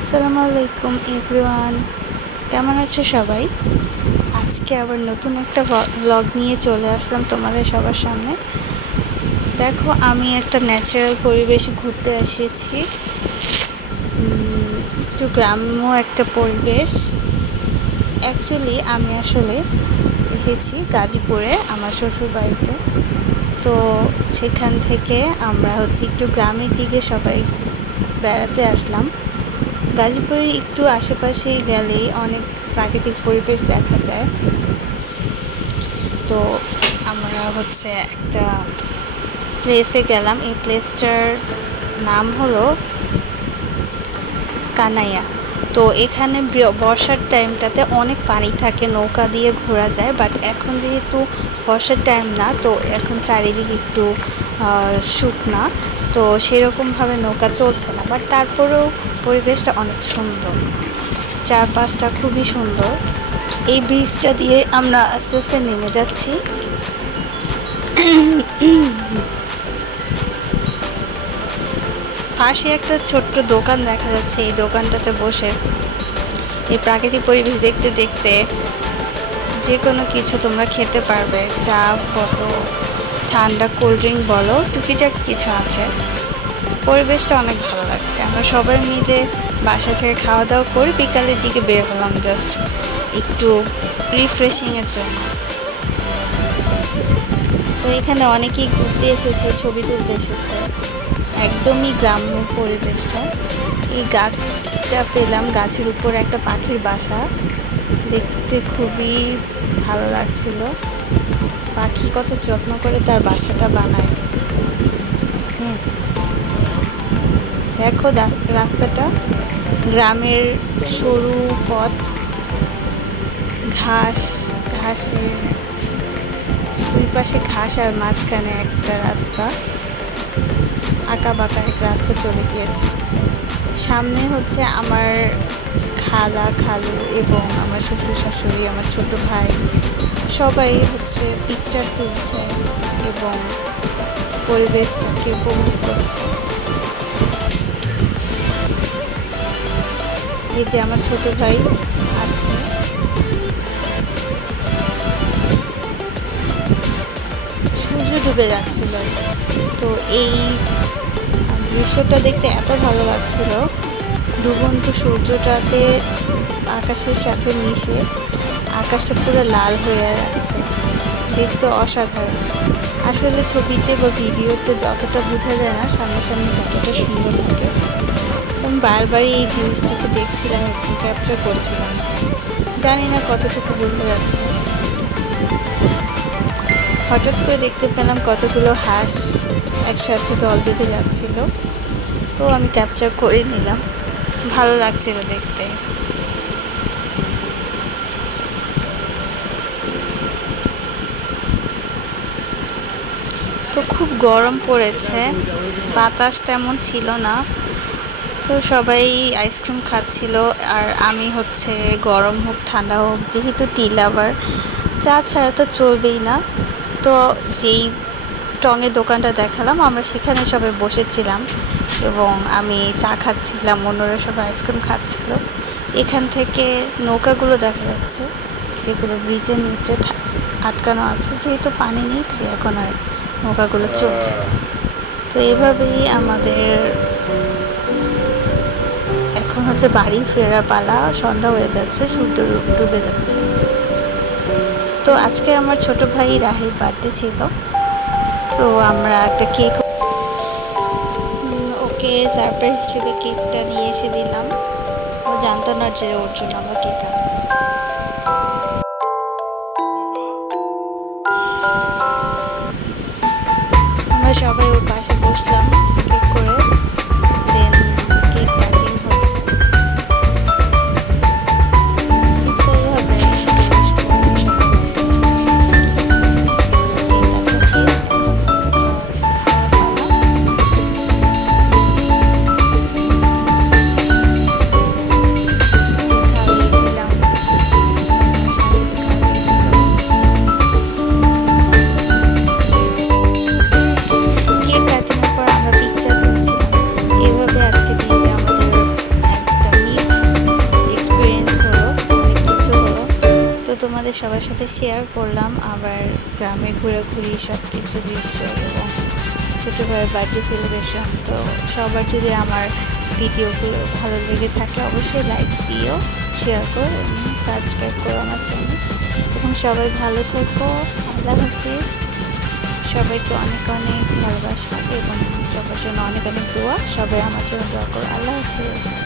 আসসালামু আলাইকুম এভরিওয়ান, কেমন আছে সবাই? আজকে আবার নতুন একটা ব্লগ নিয়ে চলে আসলাম তোমাদের সবার সামনে। দেখো, আমি একটা ন্যাচারাল পরিবেশ ঘুরতে এসেছি। একটু গ্রাম্য একটা পরিবেশ। অ্যাকচুয়ালি আমি আসলে এসেছি গাজীপুরে আমার শ্বশুর বাড়িতে। তো সেখান থেকে আমরা একটু গ্রামের দিকে সবাই বেড়াতে আসলাম। গাজীপুরের একটু আশেপাশে গেলেই অনেক প্রাকৃতিক পরিবেশ দেখা যায়। তো আমরা একটা প্লেসে গেলাম। এই প্লেসটার নাম হলো কানাইয়া। তো এখানে বর্ষার টাইমটাতে অনেক পানি থাকে, নৌকা দিয়ে ঘোরা যায়। বাট এখন যেহেতু বর্ষার টাইম না, তো এখন চারিদিকে একটু শুকনা, তো সেরকমভাবে নৌকা চলছে না। বাট তারপরেও পরিবেশটা অনেক সুন্দর, চারপাশটা খুবই সুন্দর। এই ব্রিজটা দিয়ে আমরা আস্তে আস্তে নেমে যাচ্ছি। পাশে একটা ছোট্ট দোকান দেখা যাচ্ছে। এই দোকানটাতে বসে এই প্রাকৃতিক পরিবেশ দেখতে দেখতে যে কোনো কিছু তোমরা খেতে পারবে। চা বলো, ঠান্ডা কোল্ড ড্রিঙ্ক বলো, টুকিটাকি কিছু আছে। পরিবেশটা অনেক ভালো লাগছে। আমরা সবাই মিলে বাসা থেকে খাওয়া দাওয়া করে বিকালের দিকে বের হলাম জাস্ট একটু রিফ্রেশিংয়ের জন্য। তো এখানে অনেকেই ঘুরতে এসেছে, ছবি তুলতে এসেছে। একদমই গ্রাম্য পরিবেশটা। এই গাছটা পেলাম, গাছের উপর একটা পাখির বাসা, দেখতে খুবই ভালো লাগছিল। পাখি কত যত্ন করে তার বাসাটা বানায়। দেখো রাস্তাটা, গ্রামের সরু পথ, ঘাসের দুই পাশে ঘাস আর মাঝখানে একটা রাস্তা, আঁকা বাঁকা এক রাস্তা চলে গিয়েছে। সামনে আমার খালু এবং আমার শ্বশুর শাশুড়ি, আমার ছোট ভাই, সবাই পিকচার তুলছে এবং পরিবেশটাকে উপভোগ করছে। এই যে আমার ছোট ভাই আসছে। সূর্য ডুবে যাচ্ছিল, তো এই দৃশ্যটা দেখতে এত ভালো লাগছিল। ডুবন্ত সূর্যটাতে আকাশের সাথে মিশে আকাশটা পুরো লাল হয়ে যাচ্ছে, দেখতে অসাধারণ। আসলে ছবিতে বা ভিডিওতে যতটা বোঝা যায় না, সামনাসামনি যতটা সুন্দর লাগে। তো আমি বারবারই এই জিনিসটাকে দেখছিলাম এবং ক্যাপচার করছিলাম। জানি না কতটুকু বোঝা যাচ্ছে। হঠাৎ করে দেখতে পেলাম কতগুলো হাঁস একসাথে দল বেঁধে যাচ্ছিল, তো আমি ক্যাপচার করে নিলাম। ভালো লাগছিল দেখতে। তো খুব গরম পড়েছে, বাতাস তেমন ছিল না। তো সবাই আইসক্রিম খাচ্ছিল, আর আমি গরম হোক ঠান্ডা হোক, যেহেতু টি লাভার, চা ছাড়া তো চলবেই না। তো যেই টঙের দোকানটা দেখালাম, আমরা সেখানে সবাই বসেছিলাম এবং আমি চা খাচ্ছিলাম, অন্যরা সবাই আইসক্রিম খাচ্ছিল। এখান থেকে নৌকাগুলো দেখা যাচ্ছে, যেগুলো ব্রিজের নিচে আটকানো আছে। যেহেতু পানি নেই, তাই এখন আর নৌকাগুলো চলছে। তো এইভাবেই আমাদের এখন বাড়ি ফেরা পালা। সন্ধ্যা হয়ে যাচ্ছে, সূর্য ডুবে যাচ্ছে। তো আজকে আমার ছোট ভাই রাহির বার্থডে ছিল, তো আমরা একটা কেক ওকে সারপ্রাইজ হিসেবে কেকটা নিয়ে এসে দিলাম। ও জানতো না যে ওর জন্য আমরা কেক আনবো। আমরা সবাই ওর পাশে বসলাম কেক করে। দেন কেক কাটিং হচ্ছে সিম্পলভাবে। কেক কাটা শেষ, এখন খাওয়ার পালা। খাইয়ে দিলাম, শাশুড়ি খাইয়ে দিল। কেক কাটিংয়ের পর আমরা পিকচার তুলছি। আপনাদের সবার সাথে শেয়ার করলাম। আবার গ্রামে ঘোরাঘুরি সব কিছু দৃশ্য এবং ছোটো ভাইয়ের বার্থডে সেলিব্রেশন। তো সবার যদি আমার ভিডিওগুলো ভালো লেগে থাকে অবশ্যই লাইক দিও, শেয়ার করো এবং সাবস্ক্রাইব করো আমার চ্যানেল। এবং সবাই ভালো থেকো। আল্লাহ হাফিজ। সবাইকে অনেক অনেক ভালোবাসা এবং সবার জন্য অনেক অনেক দোয়া। সবাই আমার জন্য দোয়া করো। আল্লাহ হাফিজ।